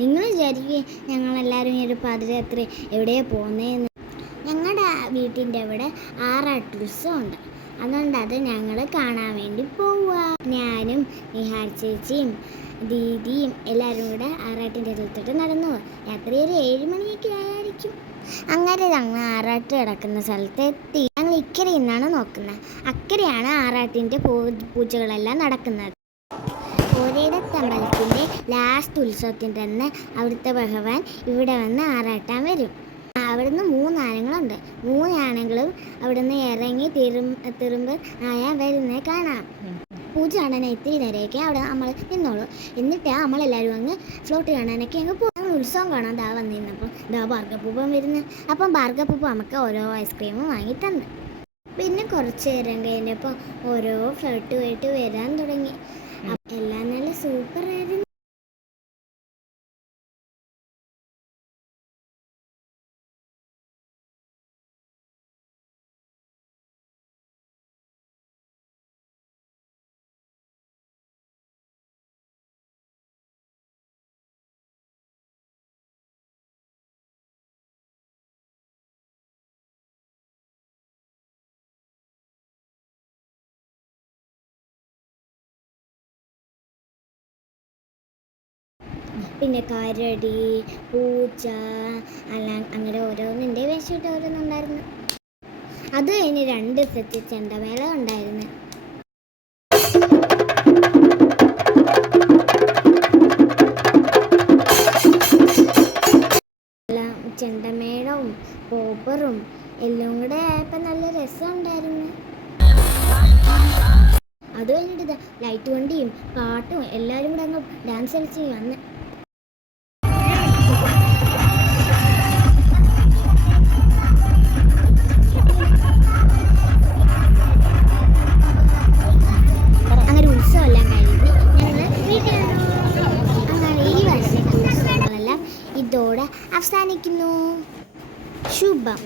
നിങ്ങൾ വിചാരിക്കും ഞങ്ങളെല്ലാവരും ഒരു പാദയാത്ര എവിടെയാണ് പോകുന്നതെന്ന്. ഞങ്ങളുടെ വീട്ടിൻ്റെ അവിടെ ആറാട്ടുത്സവമുണ്ട്. അതുകൊണ്ട് അത് ഞങ്ങൾ കാണാൻ വേണ്ടി പോവുക. ഞാനും നിഹാൽ ചേച്ചിയും ദീദിയും എല്ലാവരും കൂടെ ആറാട്ടിൻ്റെ അടുത്തോട്ട് നടന്നു പോകും. രാത്രി ഒരു 7 മണിയൊക്കെ ആയിരിക്കും. അങ്ങനെ ഞങ്ങൾ ആറാട്ട് കിടക്കുന്ന സ്ഥലത്ത് എത്തി. ഞങ്ങൾ ഇക്കരയിൽ നിന്നാണ് നോക്കുന്നത്. അക്കരെയാണ് ആറാട്ടിൻ്റെ പൂജകളെല്ലാം നടക്കുന്നത്. ഒരിടത്തമ്പലത്തിൻ്റെ ലാസ്റ്റ് ഉത്സവത്തിൻ്റെ അന്ന് അവിടുത്തെ ഭഗവാൻ ഇവിടെ വന്ന് ആറാട്ടാൻ വരും. അവിടുന്ന് 3 ആനകളുണ്ട്. 3 ആനകളും അവിടുന്ന് ഇറങ്ങി തിരുമ്പ് ആയാൽ വരുന്നത് കാണാം. പൂജ കാണാൻ ഇത്തിരി നേരമൊക്കെ അവിടെ നമ്മൾ നിന്നോളൂ. എന്നിട്ട് നമ്മളെല്ലാവരും അങ്ങ് ഫ്ലോട്ട് കാണാനൊക്കെ അങ്ങ് പോകും. ഞങ്ങൾ ഉത്സവം കാണാൻ വന്നിരുന്നപ്പോൾ ഭാർഗവപ്പൂപ്പൻ വരുന്നത്. അപ്പം ഭാർഗവപ്പൂപ്പ നമുക്ക് ഓരോ ഐസ്ക്രീമും വാങ്ങി തന്നു. പിന്നെ കുറച്ച് നേരം കഴിഞ്ഞപ്പോൾ ഓരോ ഫ്ലോട്ടുമായിട്ട് വരാൻ തുടങ്ങി. എല്ലാം നല്ല സൂപ്പറായിരുന്നു. പിന്നെ കരടി, പൂച്ച, അങ്ങനെ ഓരോന്നിൻ്റെ വേഷമിട്ട് ഓരോന്നുണ്ടായിരുന്നു. അത് കഴിഞ്ഞ് 2 സെറ്റ് ചെണ്ടമേള ഉണ്ടായിരുന്നു. ചെണ്ടമേളവും പോപ്പറും എല്ലാം കൂടെ ആയപ്പോൾ നല്ല രസമുണ്ടായിരുന്നു. അത് കഴിഞ്ഞിട്ട് ലൈറ്റ് വണ്ടിയും പാട്ടും എല്ലാവരും കൂടെ അങ്ങ് ഡാൻസ് കളിച്ച് വന്ന്. അങ്ങനെ ഉത്സവമെല്ലാം കഴിഞ്ഞ് ഞങ്ങൾ വീട്ടിലാണ്. അങ്ങനെ ഈ വർഷത്തെ ഉത്സവങ്ങളെല്ലാം ഇതോടെ അവസാനിക്കുന്നു. ശുഭം.